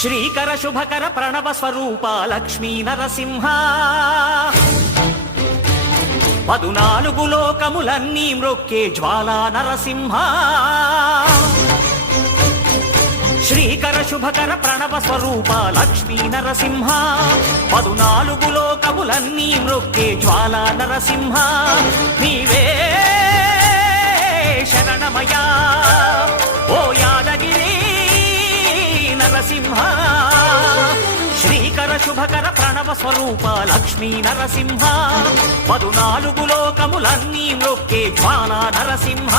శ్రీకర శుభకర ప్రణవ స్వరూప లక్ష్మీ నరసింహ 14 లోకములన్నీ మ్రొక్కే జ్వాలా నరసింహ శ్రీకర శుభకర ప్రణవ స్వరూప లక్ష్మీ నరసింహ 14 లోకములన్నీ మ్రొక్కే జ్వాలా నరసింహ నీవే శరణమయా ఓ యాదగిరి నరసింహ శ్రీకర శుభకర ప్రణవ స్వరూప లక్ష్మీ నరసింహ 14 లోకములన్నీ మ్రొక్కే జ్వాలా నరసింహ